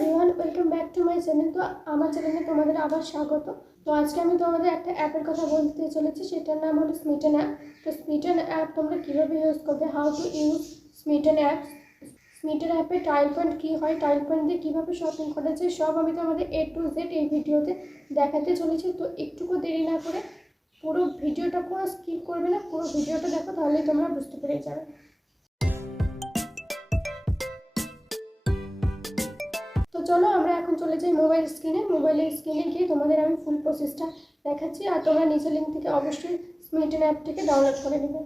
Everyone, welcome back to my channel. তো আমার চ্যানেলে তোমাদের আবার স্বাগত। তো আজকে আমি তোমাদের একটা অ্যাপের কথা বলতে চলেছি, সেটার নাম হলো স্মিটেন অ্যাপ। তো স্মিটেন অ্যাপ তোমরা কীভাবে ইউজ করবে, হাউ টু ইউজ স্মিটেন অ্যাপ, স্মিটেন অ্যাপে টাইল পয়েন্ট কী হয়, টাইল পয়েন্ট দিয়ে কীভাবে শপিং করা যায়, সব আমি তোমাদের A to Z এই ভিডিওতে দেখাতে চলেছি। তো একটুকু দেরি না করে পুরো ভিডিওটা কোনো স্কিপ করবে না, পুরো ভিডিওটা দেখো, তাহলেই তোমরা বুঝতে পেরে যাবে। তো চলো আমরা এখন চলে যাই মোবাইলের স্ক্রিনে গিয়ে তোমাদের আমি ফুল প্রসেসটা দেখাচ্ছি, আর তোমরা নিচের লিঙ্ক থেকে অবশ্যই স্মিটেন অ্যাপটিকে ডাউনলোড করে নেবে।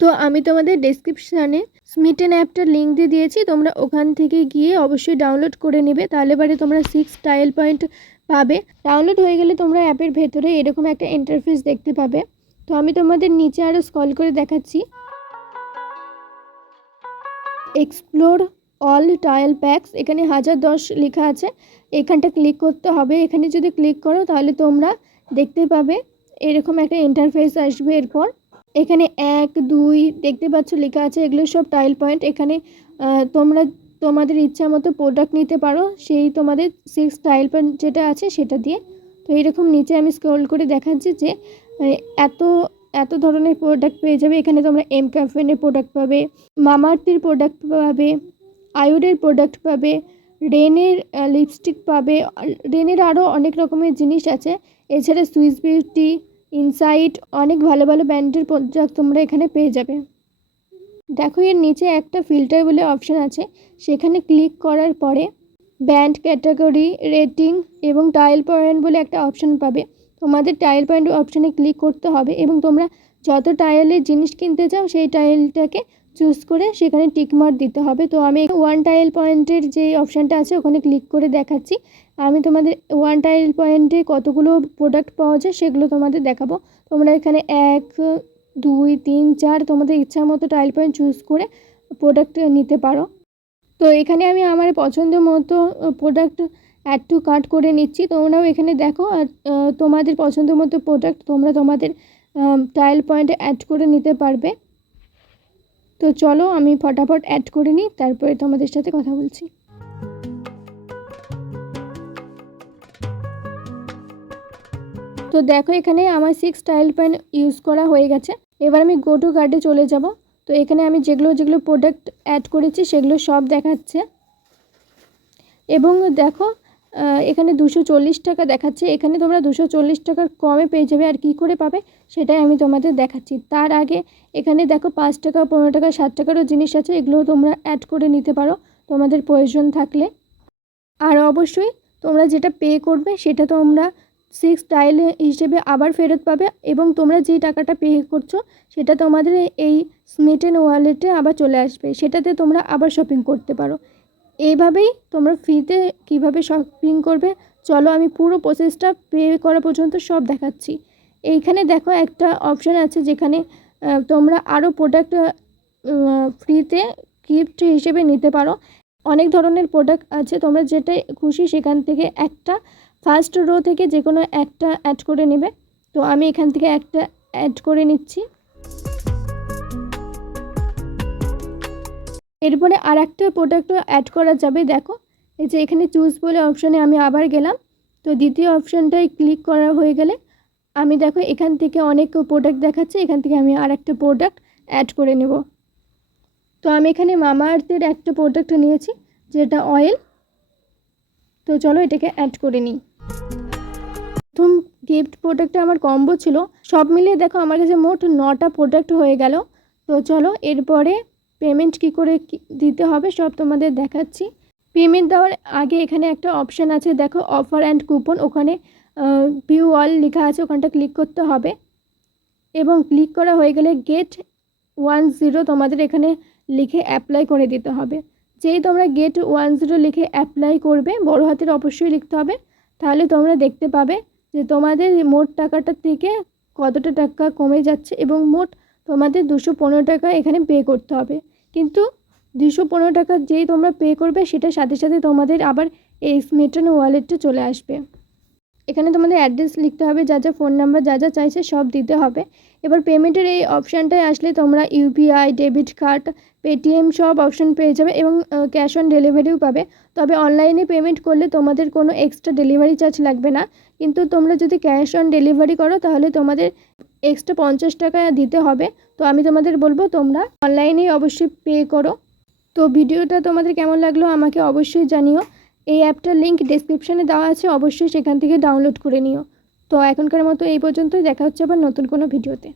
তো আমি তোমাদের ডেসক্রিপশানে স্মিটেন অ্যাপটার লিঙ্ক দিয়ে দিয়েছি, তোমরা ওখান থেকে গিয়ে অবশ্যই ডাউনলোড করে নেবে, তাহলে পরে তোমরা 6 টাইল পয়েন্ট পাবে। ডাউনলোড হয়ে গেলে তোমরা অ্যাপের ভেতরে এরকম একটা ইন্টারফেস দেখতে পাবে। তো আমি তোমাদের নিচে আরও স্ক্রল করে দেখাচ্ছি, এক্সপ্লোর অল টাইল প্যাকস, এখানে 1010 লেখা আছে, এখানটা ক্লিক করতে হবে। এখানে যদি ক্লিক করো তাহলে তোমরা দেখতে পাবে এরকম একটা ইন্টারফেস আসবে। এরপর এখানে 1 2 দেখতে পাচ্ছ লেখা আছে, এগুলো সব টাইল পয়েন্ট। এখানে তোমরা তোমাদের ইচ্ছা মতো প্রোডাক্ট নিতে পারো, সেই তোমাদের 6 টাইল পয়েন্ট যেটা আছে সেটা দিয়ে। তো এইরকম নিচে আমি স্ক্রল করে দেখাচ্ছি যে এত এত ধরনের প্রোডাক্ট পেয়ে যাবে। এখানে তোমরা এম ক্যাফেনের প্রোডাক্ট পাবে, মামাআর্থের প্রোডাক্ট পাবে, আয়ুরের প্রোডাক্ট পাবে, রেনের লিপস্টিক পাবে, রেনের আরও অনেক রকমের জিনিস আছে। এছাড়া সুইস বিউটি, ইনসাইট, অনেক ভালো ভালো ব্র্যান্ডের প্রোডাক্ট তোমরা এখানে পেয়ে যাবে। দেখো এর নিচে একটা ফিল্টার বলে অপশান আছে, সেখানে ক্লিক করার পরে ব্র্যান্ড, ক্যাটাগরি, রেটিং এবং টাইল পয়েন্ট বলে একটা অপশান পাবে। তোমাদের টাইল পয়েন্ট অপশানে ক্লিক করতে হবে এবং তোমরা যত টাইলের জিনিস কিনতে চাও সেই টাইলটাকে চুজ করে সেখানে টিকমার্ক দিতে হবে। তো আমি 1 টাইল পয়েন্টের যে অপশানটা আছে ওখানে ক্লিক করে দেখাচ্ছি। আমি তোমাদের 1 টাইল পয়েন্টে কতগুলো প্রোডাক্ট পাওয়া যায় সেগুলো তোমাদের দেখাবো। তোমরা এখানে 1 2 3 4 তোমাদের ইচ্ছা মতো টাইল পয়েন্ট চুজ করে প্রোডাক্ট নিতে পারো। তো এখানে আমি আমার পছন্দ মতো প্রোডাক্ট অ্যাড টু কার্ট করে নিচ্ছি। তোমরাও এখানে দেখো, আর তোমাদের পছন্দ মতো প্রোডাক্ট তোমরা তোমাদের টাইল পয়েন্টে অ্যাড করে নিতে পারবে। তো চলো আমি ফটাফট অ্যাড করে নিই, তারপরে তোমাদের সাথে কথা বলছি। তো দেখো এখানে আমার 6 টাইল পয়েন্ট ইউজ করা হয়ে গেছে। এবার আমি গো টু কার্টে চলে যাব। তো এখানে আমি যেগুলো প্রোডাক্ট অ্যাড করেছি সেগুলো সব দেখাচ্ছে এবং দেখো এখানে 240 টাকা দেখাচ্ছে। এখানে তোমরা 240 টাকার কমে পেয়ে যাবে, আর কি করে পাবে সেটাই আমি তোমাদের দেখাচ্ছি। তার আগে এখানে দেখো 5 টাকা, 15 টাকা, 60 টাকারও জিনিস আছে, এগুলো তোমরা অ্যাড করে নিতে পারো তোমাদের প্রয়োজন থাকলে। আর অবশ্যই তোমরা যেটা পে করবে সেটা তোমরা 6 টাইল হিসেবে আবার ফেরত পাবে, এবং তোমরা যেই টাকাটা পে করছো সেটা তোমাদের এই স্মিটেন ওয়ালেটে আবার চলে আসবে, সেটাতে তোমরা আবার শপিং করতে পারো। এইভাবেই তোমরা ফ্রিতে কীভাবে শপিং করবে চলো আমি পুরো প্রসেসটা পে করা পর্যন্ত সব দেখাচ্ছি। এইখানে দেখো একটা অপশান আছে যেখানে তোমরা আরও প্রোডাক্ট ফ্রিতে গিফট হিসেবে নিতে পারো। অনেক ধরনের প্রোডাক্ট আছে, তোমরা যেটা খুশি সেখান থেকে একটা ফার্স্ট রো থেকে যে কোনো একটা অ্যাড করে নেবে। তো আমি এখান থেকে একটা অ্যাড করে নিচ্ছি। এরপরে আর একটা প্রোডাক্টও অ্যাড করা যাবে। দেখো এই যে এখানে চুজ বলে অপশানে আমি আবার গেলাম। তো দ্বিতীয় অপশানটায় ক্লিক করা হয়ে গেলে আমি দেখো এখান থেকে অনেক প্রোডাক্ট দেখাচ্ছে, এখান থেকে আমি আর একটা প্রোডাক্ট অ্যাড করে নেব। তো আমি এখানে মামাআর্থের একটা প্রোডাক্ট নিয়েছি যেটা অয়েল। তো চলো এটাকে অ্যাড করে নিই। প্রথম গিফট প্রোডাক্টটা আমার কম্বো ছিল, সব মিলিয়ে দেখো আমার কাছে মোট 9টা প্রোডাক্ট হয়ে গেল। তো চলো এরপরে পেমেন্ট কী করে দিতে হবে সব তোমাদের দেখাচ্ছি। পেমেন্ট দেওয়ার আগে এখানে একটা অপশান আছে, দেখো অফার অ্যান্ড কুপন, ওখানে ভিউ অল লেখা আছে, ওখানটা ক্লিক করতে হবে এবং ক্লিক করা হয়ে গেলে গেট 10 তোমাদের এখানে লিখে অ্যাপ্লাই করে দিতে হবে। যেই তোমরা গেট 10 লিখে অ্যাপ্লাই করবে, বড় হাতের অবশ্যই লিখতে হবে, তাহলে তোমরা দেখতে পাবে যে তোমাদের মোট টাকাটার থেকে কতটা টাকা কমে যাচ্ছে এবং মোট তোমাদের 215 টাকা এখানে পে করতে হবে। কিন্তু 215 টাকা যেই তোমরা পে করবে সেটার সাথে সাথে তোমাদের আবার এই স্মিটেন ওয়ালেটে চলে আসবে। এখানে তোমাদের অ্যাড্রেস লিখতে হবে, যা যা ফোন নাম্বার যা যা চাইছে সব দিতে হবে। এবার পেমেন্টের এই অপশানটায় আসলে তোমরা ইউপিআই, ডেবিট কার্ড, পেটিএম সব অপশান পেয়ে যাবে এবং ক্যাশ অন ডেলিভারিও পাবে। তবে অনলাইনে পেমেন্ট করলে তোমাদের কোনো এক্সট্রা ডেলিভারি চার্জ লাগবে না, কিন্তু তোমরা যদি ক্যাশ অন ডেলিভারি করো তাহলে তোমাদের এক্সট্রা 50 টাকা দিতে হবে। তো আমি তোমাদের বলবো তোমরা অনলাইনেই অবশ্যই পে করো। তো ভিডিওটা তোমাদের কেমন লাগলো আমাকে অবশ্যই জানিও। এই অ্যাপটার লিঙ্ক ডেসক্রিপশানে দেওয়া আছে, অবশ্যই সেখান থেকে ডাউনলোড করে নিও। তো এখনকার মতো এই পর্যন্তই, দেখা হচ্ছে আবার নতুন কোনো ভিডিওতে।